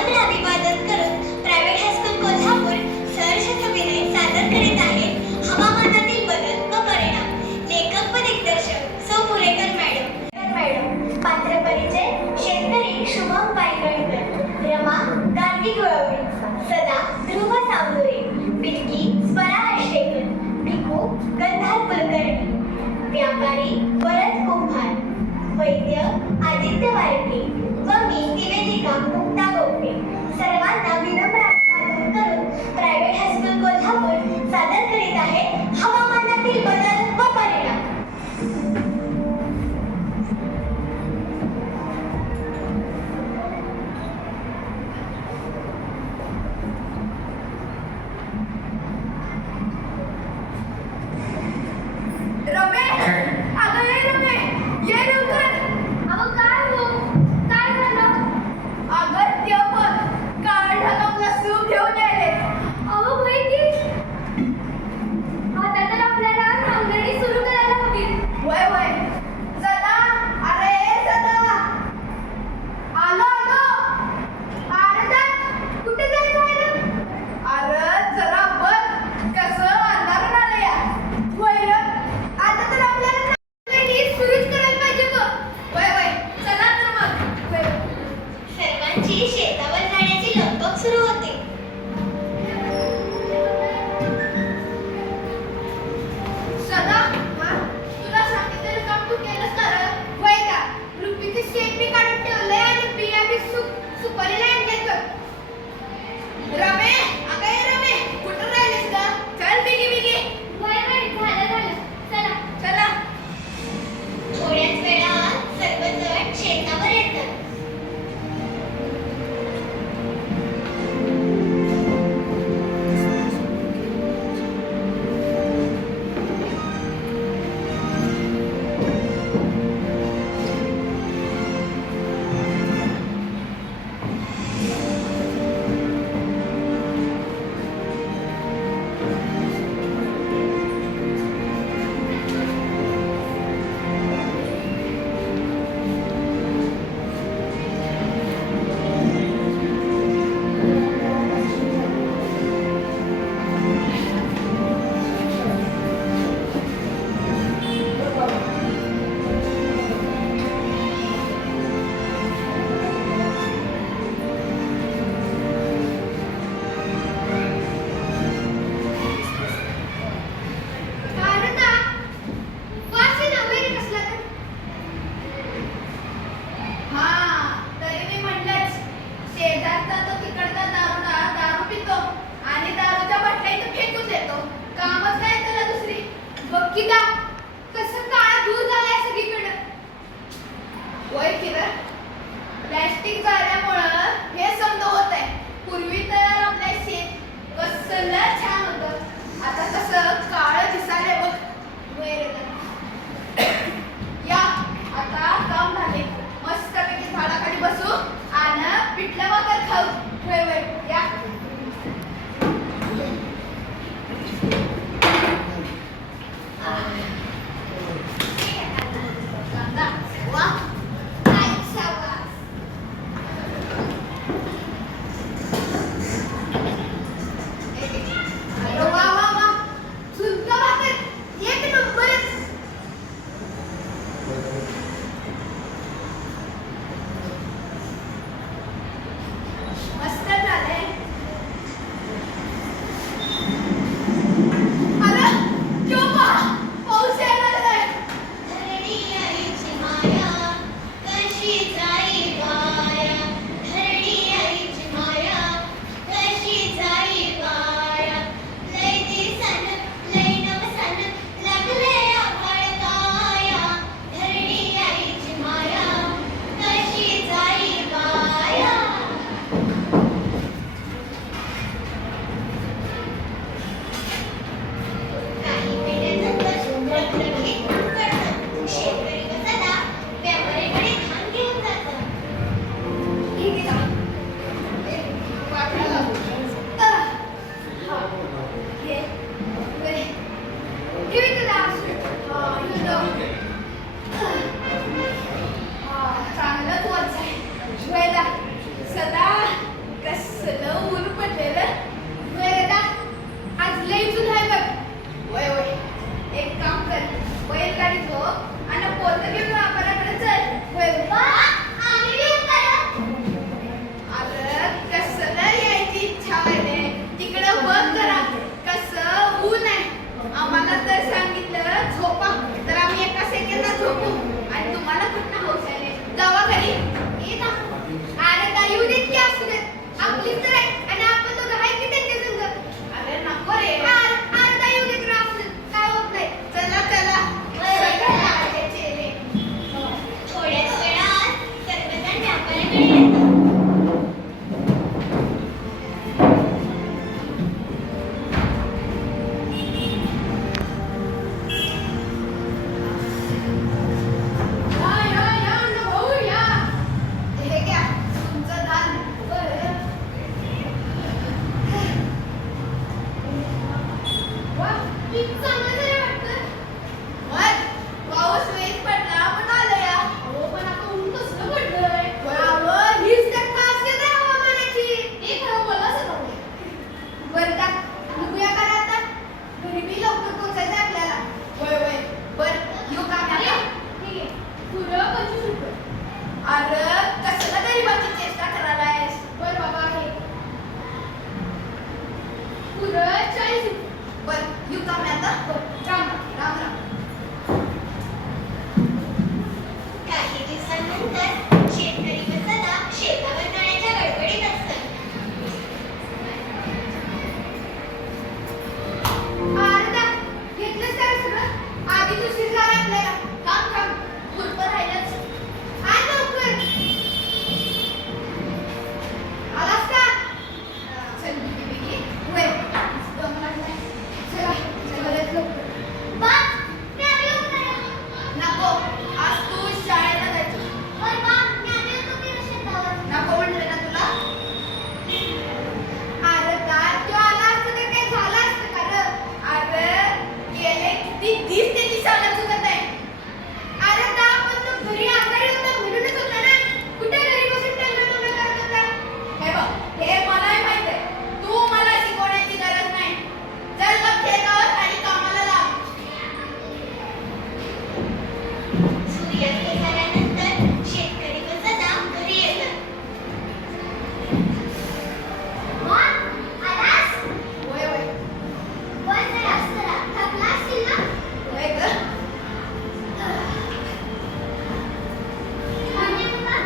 विनम्र अभिवादन करून प्रायव्हेट हायस्कूल कोल्हापूर सहर्ष सविनय सादर करीत आहे हवामानातील बदल व परिणाम. लेखक व दिग्दर्शक सौ पुरेकर मॅडम. पात्र परिचय: शेतकरी शुभम पायगणकर, रमा गार्गी गुळवणी, सदा ध्रुव सावंतुरे, बिलकी स्वरा आष्टेकर, भिकू गंधार कुलकर्णी, व्यापारी वरद कुंभार, वैद्य आदित्य वारके व मी निवेदिका मुक्ता गोपे. सर्वांना विनम्र अभिवादन करून प्रायव्हेट हायस्कूल कोल्हापूर सादर करीत आहे हवामानातील बदल व परिणाम. शेतावर जाण्याची लगबग सुरू होते. सदा, तुला सांगितलेलं काम तू केलंस का रे? होय का? रुपीचे शेत मी काढून ठेवलंय आणि बिया बी सुपारीला आणल्यात बघ. रमे, अगं ये रमे, कुठं राहिलीस का? चल बिगी. झालं. चला. थोड्याच वेळात सर्वजण शेतावर येतात. प्लॅस्टिक झाल्यामुळं हे समज होत आहे. पूर्वी तर आपल्या शेत कसलं छान होतं, आता कसं काळं दिसायला बघ. या आता काम झाले, मस्तपैकी झाडाखाली बसू आणि पिठलं भाकर खाऊ. वय या. मग आलास? वय वय बस जरा जरा थकला असशील ना? वय ग पाणी आणू का?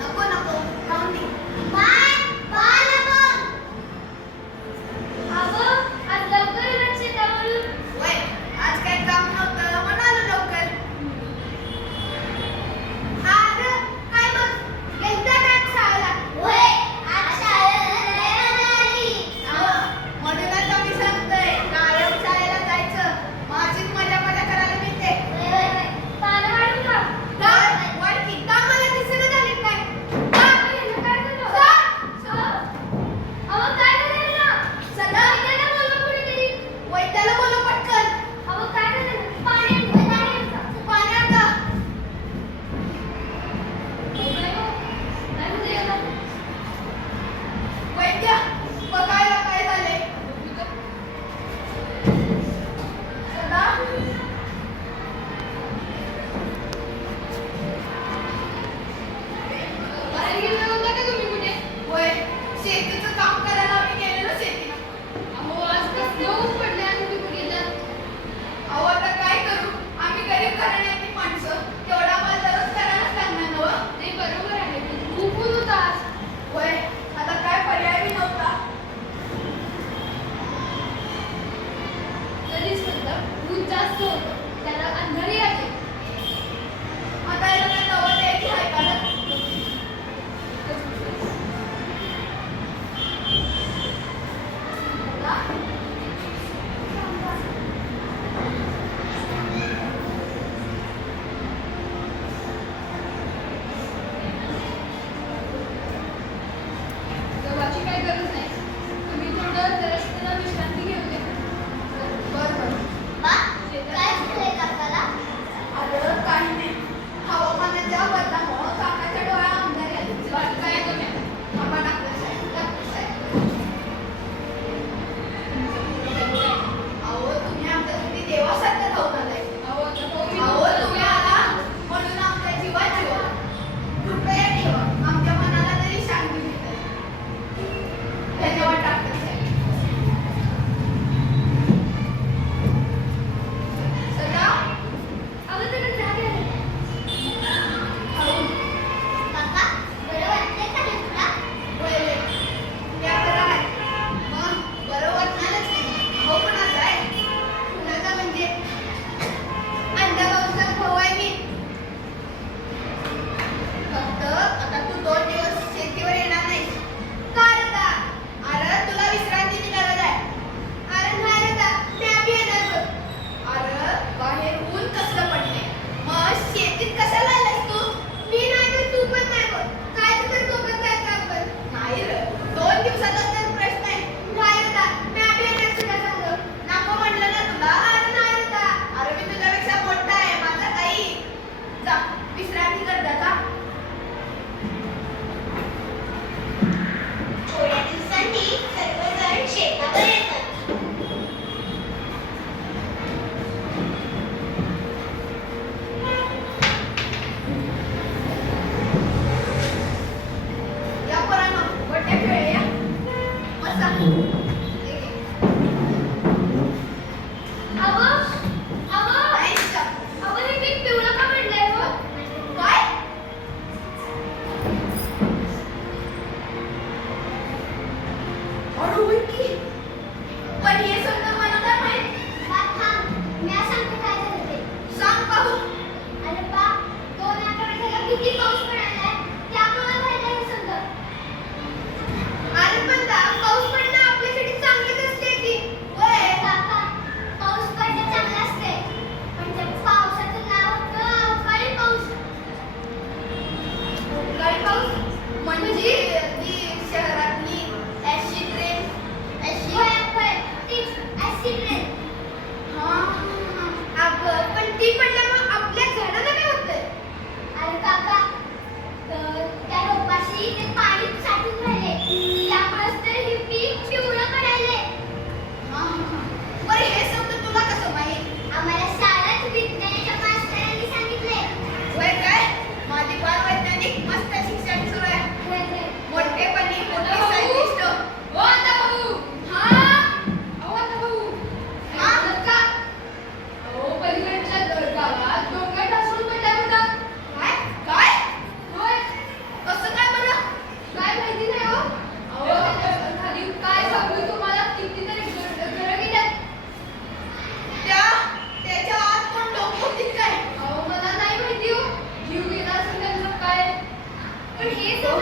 नको नको राहून दे बाय बाय मग. अगं आज लवकर आलात शेतावरून. वय आज काय काम नव्हतं म्हणून आलो लवकर अगं काय बघ गेलता का आज शाळेला होय आज शाळेला नाही आली. म्हणूनच आम्ही सांगतोय कायम शाळेला जायचं माझीच मजा मजा करायला मिळते होय होय होय. पानं वाढून खा. काय वाटकी का मला दिसेना झाली काय काय झालं? अहो काय झालं ना? सदा त्याला बोलवा कुणीतरी. वैद्याला बोलव पटकन अहो काय झालं? पाणी आण, पाणी आण. पाणी आण ग. काय म्हणजे याला? वैद्य बघायला काय झाले सदा बाहेर गेला होता का तुम्ही कुठे? वय शेतीचं काम करायला आम्ही गेलेलो शेतीला अहो आज कसलं ऊन पडलंय आणि तुम्ही कुठे गेलात? अहो आता काय करू आम्ही गरीब घराण्याची माणसं तेवढा आम्हाला दररोज करायलाच लागणार ना हो. नाही बरोबर आहे पण खूप ऊन होतं आज. वय आता काय पर्याय बी नव्हता तरी सुद्धा ऊन जास्त होतं. त्याला अंधारी आली. आता याला काय दवा द्यायची आहे का रे? सदा? दवाची काही गरज नाही. तुम्ही थोडं जरा विश्रांती घेऊ दे. बरं बरं बा, काय झालंय काकाला? अगं काही नाही हवामानाच्या बदलामुळं काकाच्या डोळ्या अंधारी आली काय तुम्ही? बाबा डॉक्टर साहेब अहो तुम्ही आमच्यासाठी देवासारखं धावून आलाय अहो आता पाहू मी अहो तुम्ही आला म्हणून आमच्या जीवात जीव आला. कृपया ठेवा आमच्या मनाला तरी शांती मिळते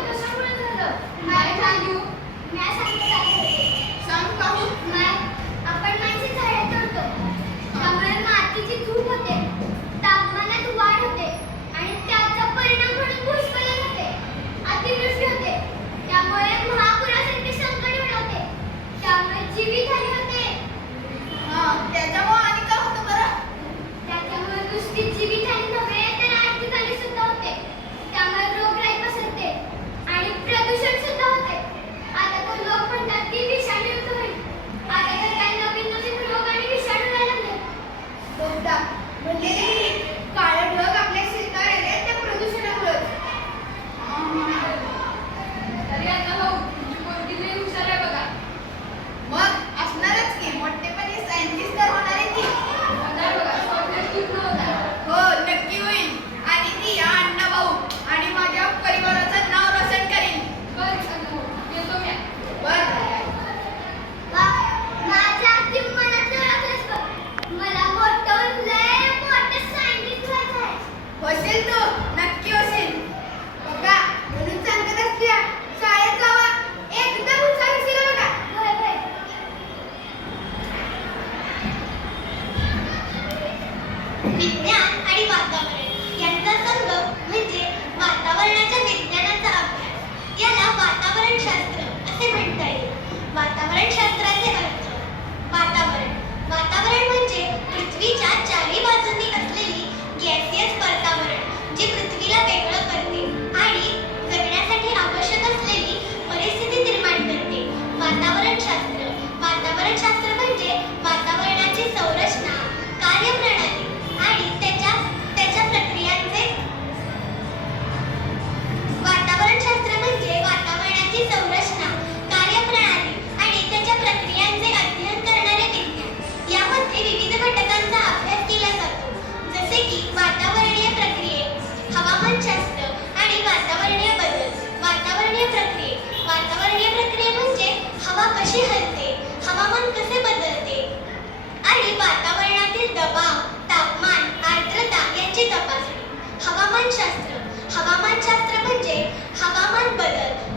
हे कशामुळे झालं? काय सांगू? मी सांगते काय होते. सांग पाहू. आपण माणसे झाडे तोडतो. त्यामुळे मातीची धूप होते, तापमानात वाढ होते आणि त्याचा परिणाम म्हणून भूस्खलन होते, अतिवृष्टी होते. त्यामुळे महापुरासारखे संकट ओढवते. त्यामुळे जीवितहानी होते. त्याच्यामुळे आणि काय होतं बरं? त्याच्यामुळे नुसती जीवितहानी नव्हे तर आर्थिक हानी सुद्धा होते. त्यामुळे रोगराई पसरते आणि प्रदूषण सुद्धा होते. आता तर लोक म्हणतात की विषाणूयुक्त होईल. आता तर काही नवीन नवीन रोग आणि विषाणू यायला लागले. बहुधा म्हणजे काळे ढग आपल्या शेतात आले त्या प्रदूषणामुळे. तरी आता भाऊ तुमची पोरगी लई हुशार आहे बघा. मग असणारच की, मोठेपणी सायंटिस्ट तर होणार आहे की. होणार बघा, सॉफ्टवेअर होणार. हो नक्की होईल. आणि ती या अण्णा भाऊ आणि माझ्या परिवाराचं नाव रोशन करेल. बरं सांगा येतो मी. बरं. माझ्या अगदी मनातलं ओळखलंस बघ. मला मोठं लय मोठं सायंटिस्ट व्हायचं आहे. होशील तू, नक्की होशील. बघा म्हणून सांगत असल्या शाळेत जावा, एकदम हुशार होशील बघा. होय होय. विज्ञान आणि वातावरण यांचा संगम म्हणजे वातावरणाच्या विज्ञानाचा अभ्यास. याला वातावरणशास्त्र असे म्हणता येईल. वातावरणशास्त्राचे अर्थ. वातावरण वातावरण म्हणजे पृथ्वीच्या चारी बाजूंनी असलेली गॅसियस वातावरण जे पृथ्वीला वेगळं करते आणि जगण्यासाठी आवश्यक असलेली परिस्थिती निर्माण करते. वातावरणशास्त्र वातावरणशास्त्र म्हणजे वातावरणाची संरचना, कार्यप्रणाली आणि त्याच्या प्रक्रियांचे. वातावरणशास्त्र म्हणजे वातावरणाची संरचना, कार्यप्रणाली आणि त्याच्या प्रक्रियांचे अध्ययन करणारे विज्ञान. यामध्ये विविध घटकांचा अभ्यास केला जातो, जसे की वातावरणीय प्रक्रिये, हवामानशास्त्र आणि वातावरणीय बदल. वातावरणीय प्रक्रिये वातावरणीय प्रक्रिये म्हणजे हवा कशी हलते, हवामान कसे बदलते आणि वातावरणातील दबाव, तापमान, आर्द्रता यांची तपासणी. हवामानशास्त्र हवामानशास्त्र म्हणजे हवामान बदल